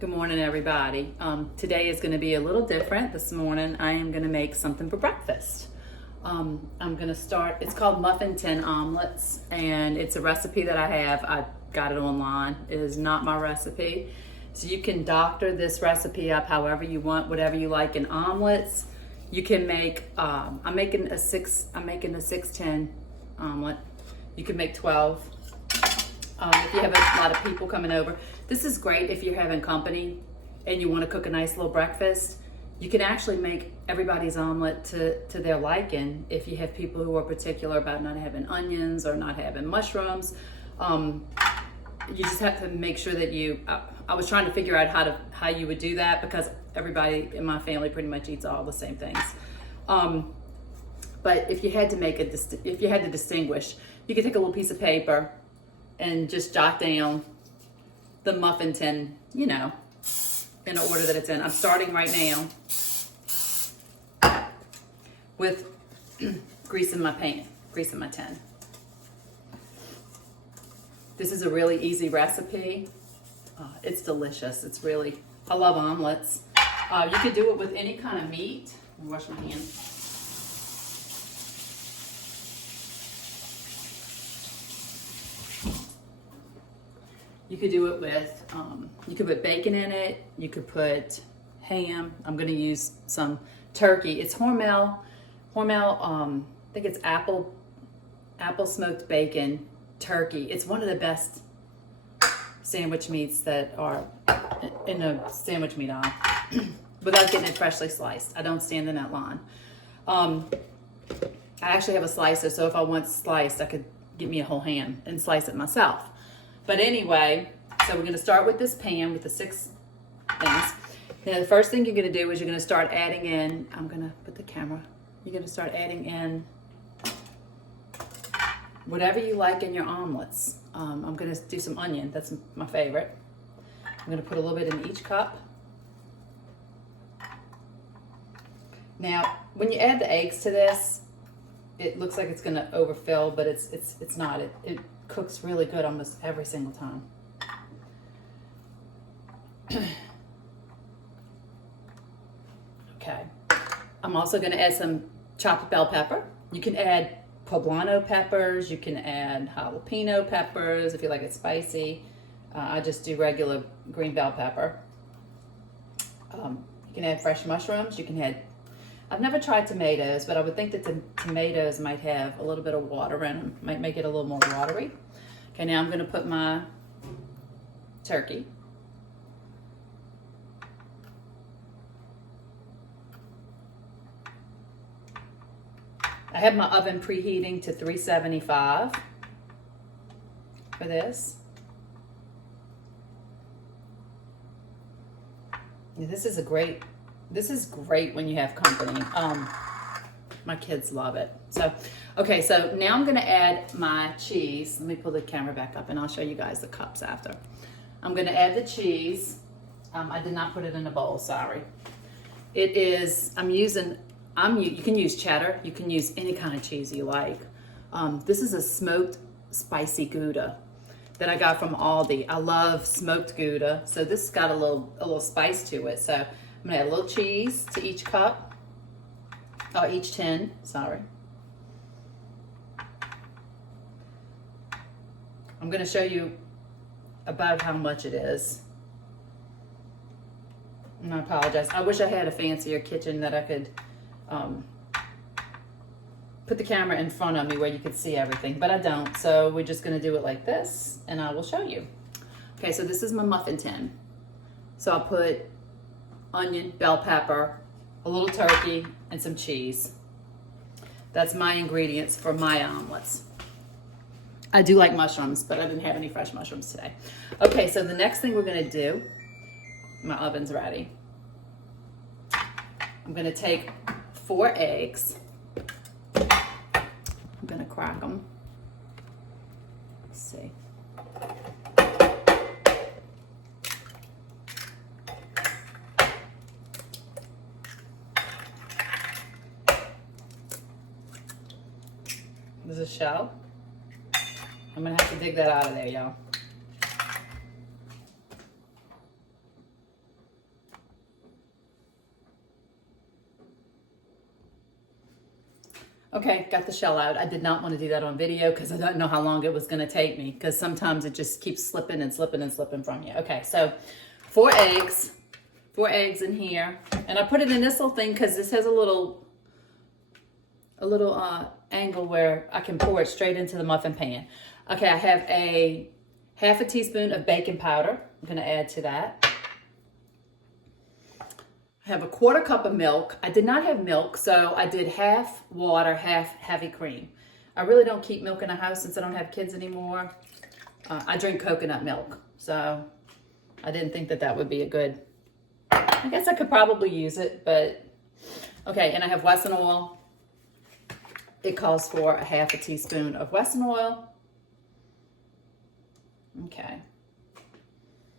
Good morning, everybody. Today is going to be a little different. This morning, I am going to make something for breakfast. I'm going to start, it's called Muffin Tin Omelettes, and it's a recipe that I have. I got it online. It is not my recipe. So you can doctor this recipe up however you want, whatever you like in omelets. You can make, I'm making a 6-10 omelet. You can make 12. If you have a lot of people coming over. This is great if you're having company and you want to cook a nice little breakfast. You can actually make everybody's omelet to their liking if you have people who are particular about not having onions or not having mushrooms. You just have to make sure that I was trying to figure out how you would do that because everybody in my family pretty much eats all the same things. But if you had to distinguish, you could take a little piece of paper and just jot down the muffin tin, in the order that it's in. I'm starting right now with greasing my tin. This is a really easy recipe. It's delicious. I love omelets. You could do it with any kind of meat. Let me wash my hands. You could do it with, you could put bacon in it. You could put ham. I'm going to use some turkey. It's Hormel, I think it's apple smoked bacon turkey. It's one of the best sandwich meats that are in a sandwich meat aisle without getting it freshly sliced. I don't stand in that line. I actually have a slicer, so if I want sliced, I could get me a whole ham and slice it myself. But anyway, so we're going to start with this pan with the 6 things. Now the first thing you're going to do is you're going to start adding in, I'm going to put the camera, you're going to start adding in whatever you like in your omelets. I'm going to do some onion, that's my favorite. I'm going to put a little bit in each cup. Now, when you add the eggs to this, it looks like it's going to overfill, but it's not. It cooks really good almost every single time. Okay. I'm also going to add some chopped bell pepper. You can add poblano peppers. You can add jalapeno peppers if you like it spicy. I just do regular green bell pepper. You can add fresh mushrooms. You can add, I've never tried tomatoes, but I would think that the tomatoes might have a little bit of water in them, might make it a little more watery. Okay, now I'm going to put my turkey. I have my oven preheating to 375 for this. This is great when you have company. My kids love it. So, okay, so now I'm gonna add my cheese. Let me pull the camera back up and I'll show you guys the cups after. I'm gonna add the cheese. I did not put it in a bowl, sorry. It is, you can use cheddar. You can use any kind of cheese you like. This is a smoked spicy Gouda that I got from Aldi. I love smoked Gouda. So this has got a little spice to it. So I'm gonna add a little cheese to each cup. Each tin, sorry. I'm gonna show you about how much it is. And I apologize. I wish I had a fancier kitchen that I could put the camera in front of me where you could see everything, but I don't. So we're just gonna do it like this and I will show you. Okay, so this is my muffin tin. So I'll put onion, bell pepper, a little turkey, and some cheese. That's my ingredients for my omelets. I do like mushrooms, but I didn't have any fresh mushrooms today. Okay, so the next thing we're gonna do, my oven's ready. I'm gonna take 4 eggs. I'm gonna crack them. Let's see. There's a shell. I'm gonna have to dig that out of there, y'all. Okay, got the shell out. I did not want to do that on video because I don't know how long it was going to take me, because sometimes it just keeps slipping and slipping and slipping from you. Okay, so 4 eggs in here. And I put it in this little thing because this has a little angle where I can pour it straight into the muffin pan. Okay, I have a half a teaspoon of baking powder. I'm going to add to that. I have a 1/4 cup of milk. I did not have milk, so I did half water, half heavy cream. I really don't keep milk in the house since I don't have kids anymore. I drink coconut milk, so I didn't think that would be a good, I guess I could probably use it, but okay. And I have Wesson oil. It calls for a half a teaspoon of Wesson oil. Okay.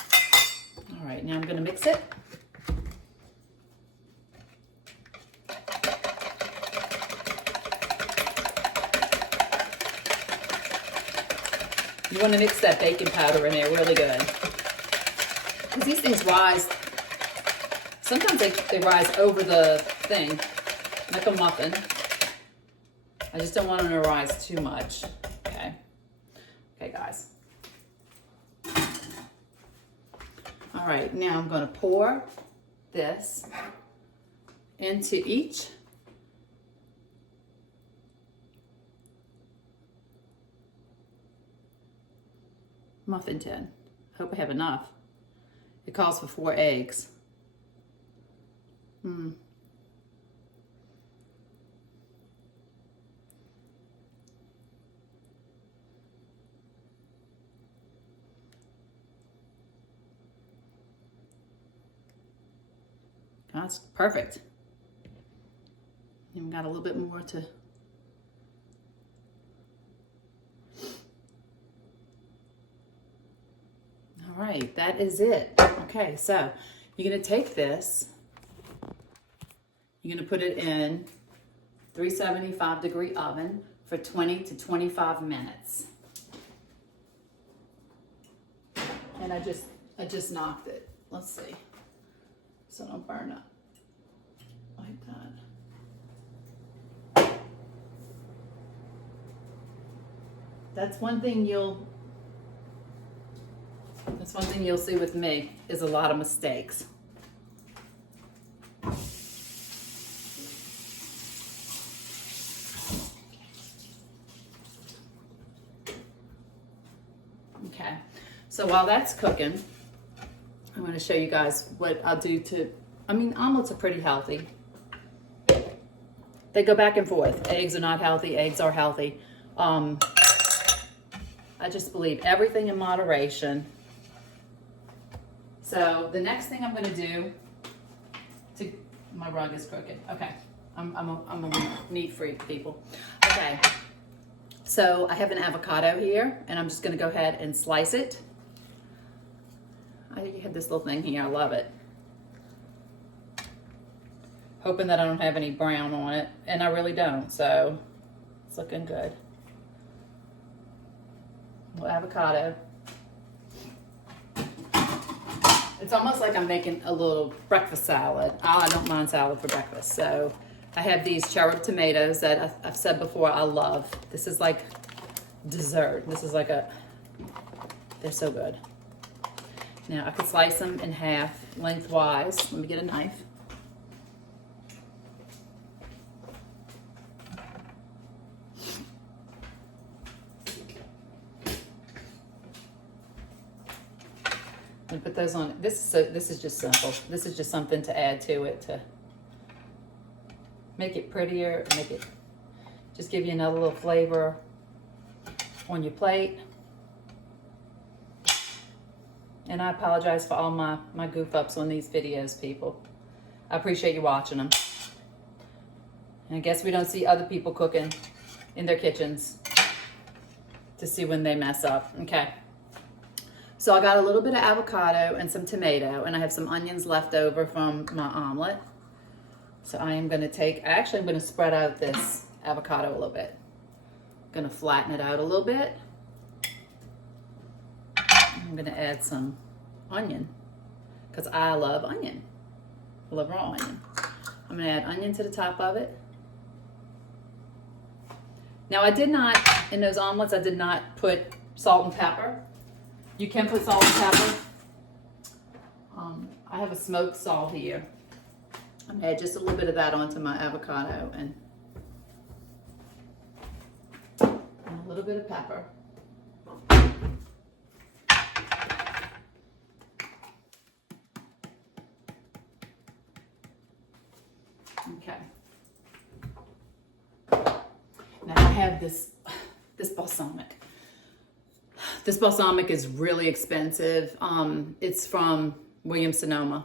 All right, now I'm going to mix it. You want to mix that baking powder in there really good. Because these things rise, sometimes they rise over the thing, like a muffin. I just don't want them to rise too much. Okay. Okay, guys. All right, now I'm going to pour this into each muffin tin. Hope I have enough. It calls for 4 eggs. Oh, that's perfect. Even got a little bit more to. All right, that is it. Okay, so you're gonna take this, you're gonna put it in 375-degree oven for 20 to 25 minutes. And I just knocked it. Let's see. So don't burn up like that. That's one thing you'll see with me is a lot of mistakes. Okay, so while that's cooking, I'm going to show you guys what I'll do to, omelets are pretty healthy. They go back and forth. Eggs are not healthy, eggs are healthy. I just believe everything in moderation. So the next thing I'm going to do, my rug is crooked. Okay, I'm a neat freak, people. Okay, so I have an avocado here, and I'm just going to go ahead and slice it. I have this little thing here. I love it. Hoping that I don't have any brown on it, and I really don't, so it's looking good. Little avocado. It's almost like I'm making a little breakfast salad. I don't mind salad for breakfast. So I have these cherry tomatoes that I've said before I love. This is like dessert. This is like they're so good. Now I could slice them in half lengthwise. Let me get a knife. And put those on. This is just simple. This is just something to add to it to make it prettier, just give you another little flavor on your plate. And I apologize for all my goof ups on these videos, people. I appreciate you watching them. And I guess we don't see other people cooking in their kitchens to see when they mess up. Okay. So I got a little bit of avocado and some tomato, and I have some onions left over from my omelet. So I am going to I'm going to spread out this avocado a little bit. I'm going to flatten it out a little bit. I'm going to add some onion because I love onion. I love raw onion. I'm going to add onion to the top of it. Now I did not, in those omelets, I did not put salt and pepper. You can put salt and pepper. I have a smoked salt here. I'm gonna add just a little bit of that onto my avocado and a little bit of pepper. Okay. Now I have this balsamic. This balsamic is really expensive. It's from Williams-Sonoma.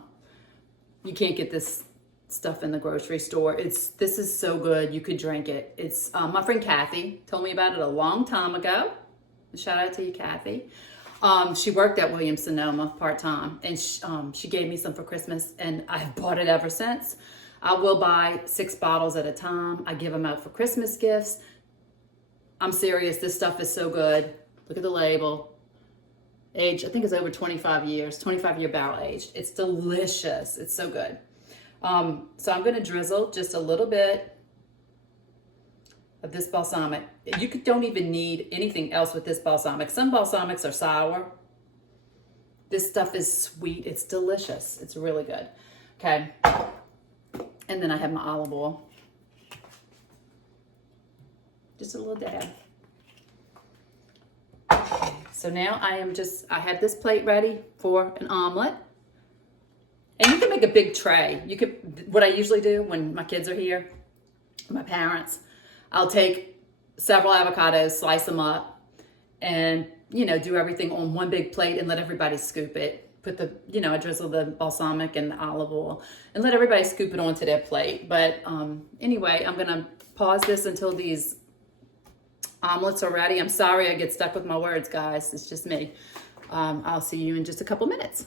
You can't get this stuff in the grocery store. This is so good. You could drink it. It's my friend Kathy told me about it a long time ago. Shout out to you, Kathy. She worked at Williams-Sonoma part-time, and she gave me some for Christmas, and I've bought it ever since. I will buy 6 bottles at a time. I give them out for Christmas gifts. I'm serious. This stuff is so good. Look at the label. Age, I think it's over 25 years, 25-year barrel aged. It's delicious. It's so good. So I'm going to drizzle just a little bit of this balsamic. You don't even need anything else with this balsamic. Some balsamics are sour. This stuff is sweet. It's delicious. It's really good. Okay. And then I have my olive oil. Just a little dab. So now I have this plate ready for an omelet. And you can make a big tray. What I usually do when my kids are here, my parents, I'll take several avocados, slice them up, and, do everything on one big plate and let everybody scoop it. Put I drizzle the balsamic and the olive oil and let everybody scoop it onto their plate. But anyway, I'm gonna pause this until these omelets are ready. I'm sorry I get stuck with my words, guys. It's just me. I'll see you in just a couple minutes.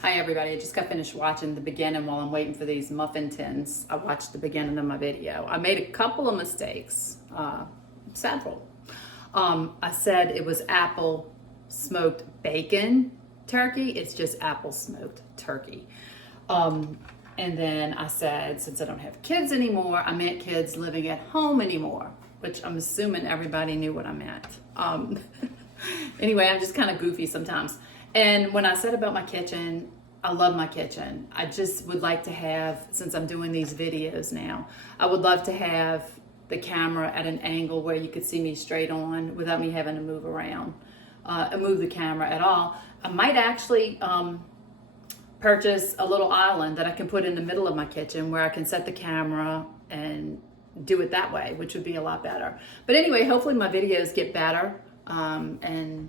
Hi everybody, I just got finished watching the beginning while I'm waiting for these muffin tins. I watched the beginning of my video. I made a couple of mistakes, several. I said it was apple smoked bacon turkey. It's just apple smoked turkey. And then I said, since I don't have kids anymore, I meant kids living at home anymore, which I'm assuming everybody knew what I meant. Anyway, I'm just kind of goofy sometimes. And when I said about my kitchen, I love my kitchen. I just would like to have, since I'm doing these videos now, I would love to have the camera at an angle where you could see me straight on without me having to move around. Move the camera at all. I might actually purchase a little island that I can put in the middle of my kitchen where I can set the camera and do it that way, which would be a lot better. But anyway, hopefully my videos get better. And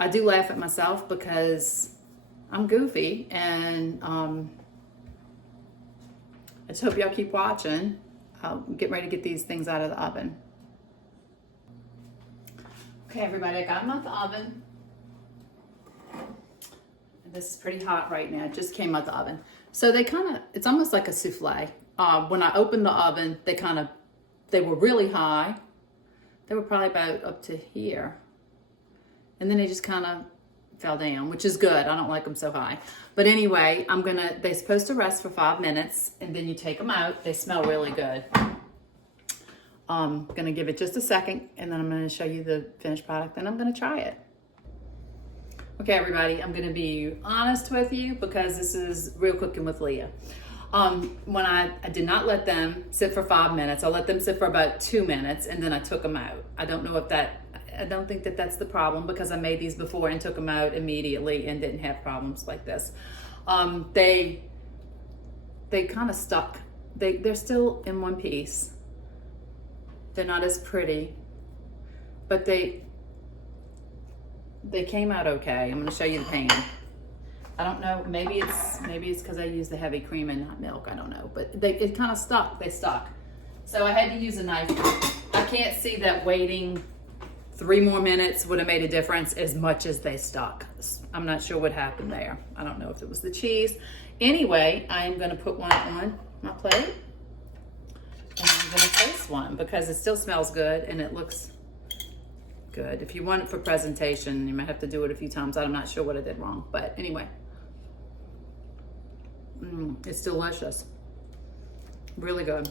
I do laugh at myself because I'm goofy, and I just hope y'all keep watching. I'll get ready to get these things out of the oven. Okay, everybody, I got them out the oven. This is pretty hot right now. It just came out the oven. So it's almost like a souffle. When I opened the oven, they were really high. They were probably about up to here. And then they just kind of fell down, which is good. I don't like them so high. But anyway, they're supposed to rest for 5 minutes, and then you take them out. They smell really good. I'm gonna give it just a second, and then I'm gonna show you the finished product, and I'm gonna try it. Okay, everybody, I'm gonna be honest with you because this is Real Cooking with Leah. When I did not let them sit for 5 minutes. I let them sit for about 2 minutes, and then I took them out. I don't think that that's the problem because I made these before and took them out immediately and didn't have problems like this. They kind of stuck. They're still in one piece. They're not as pretty, but they came out okay. I'm going to show you the pan. I don't know. Maybe it's because I used the heavy cream and not milk. I don't know, but it kind of stuck. They stuck. So I had to use a knife. I can't see that waiting 3 more minutes would have made a difference as much as they stuck. I'm not sure what happened there. I don't know if it was the cheese. Anyway, I'm going to put one on my plate. And I'm going to taste one because it still smells good and it looks good. If you want it for presentation, you might have to do it a few times. I'm not sure what I did wrong, but anyway. It's delicious. Really good.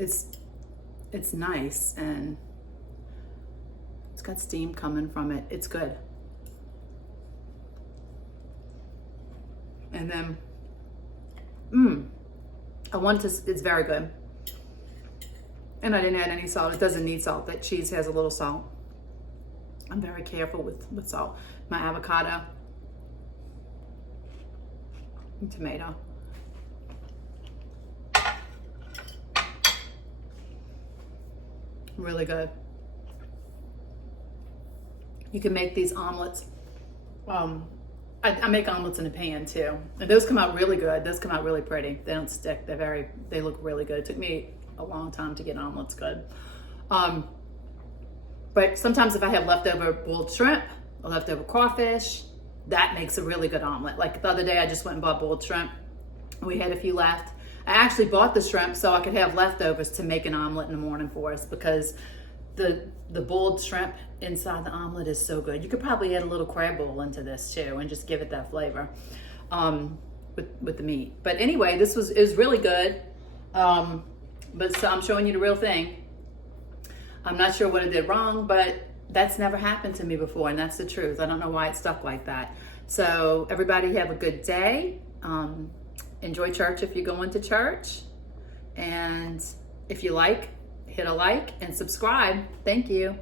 it's nice, and it's got steam coming from it. It's good. And then, it's very good. And I didn't add any salt. It doesn't need salt. That cheese has a little salt. I'm very careful with salt. My avocado and tomato. Really good. You can make these omelets. I make omelets in a pan too, and those come out really good. Those come out really pretty. They don't stick. They look really good. It took me a long time to get omelets good. But sometimes if I have leftover boiled shrimp or leftover crawfish, that makes a really good omelet. Like the other day, I just went and bought boiled shrimp. We had a few left. I actually bought the shrimp so I could have leftovers to make an omelet in the morning for us, because the boiled shrimp inside the omelet is so good. You could probably add a little crab bowl into this too and just give it that flavor with the meat. But anyway, this is really good. But so I'm showing you the real thing. I'm not sure what I did wrong, but that's never happened to me before, and that's the truth. I don't know why it stuck like that. So everybody have a good day. Enjoy church if you're going to church. And if you like, hit a like and subscribe. Thank you.